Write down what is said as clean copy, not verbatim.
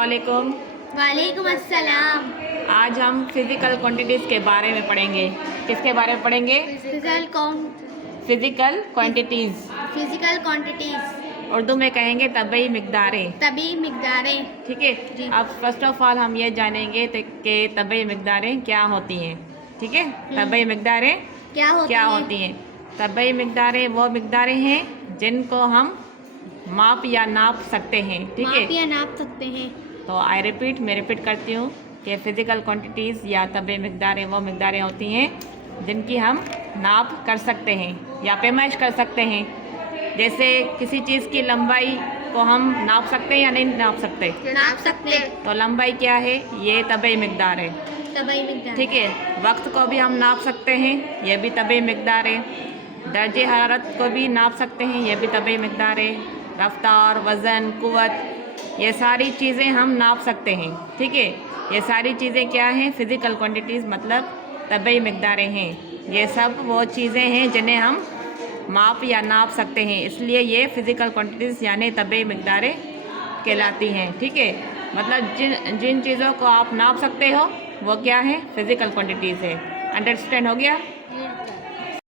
अस्सलाम वालेकुम। वालेकुम अस्सलाम। आज हम फिज़िकल क्वांटिटीज़ के बारे में पढ़ेंगे। किसके बारे में पढ़ेंगे? Physical quantities. उर्दू में कहेंगे तबई मिक़दारें। ठीक है। अब फर्स्ट ऑफ ऑल हम ये जानेंगे कि तबई मिक़दारें क्या होती हैं। ठीक है। तबई मिक़दारें क्या होती हैं? तबई मिक़दारें वो मिक़दारें हैं जिनको हम माप या नाप सकते हैं। ठीक है। तो मैं रिपीट करती हूँ कि फ़िज़िकल क्वांटिटीज़ या तबई मिक़दारें वो मिक़दारें होती हैं जिनकी हम नाप कर सकते हैं या पैमाइश कर सकते हैं। जैसे किसी चीज़ की लंबाई को हम नाप सकते हैं या नहीं नाप सकते? तो लंबाई क्या है? ये तबई मिक़दार है। ठीक है। वक्त को भी हम नाप सकते हैं, ये भी तबई मिक़दार है। दर्जे हरारत को भी नाप सकते हैं, ये भी तबई मिक़दार है। रफ्तार, वज़न, क़ुव्वत, ये सारी चीज़ें हम नाप सकते हैं। ठीक है। ये सारी चीज़ें क्या हैं? फ़िज़िकल क्वांटिटीज़ मतलब तबई मिक़दारें हैं। ये सब वो चीज़ें हैं जिन्हें हम माप या नाप सकते हैं, इसलिए ये फ़िज़िकल क्वांटिटीज़ यानी तबई मिक़दारें कहलाती हैं। ठीक है। मतलब जिन चीज़ों को आप नाप सकते हो वो क्या है? फ़िज़िकल क्वांटिटीज़ है। अंडरस्टैंड हो गया?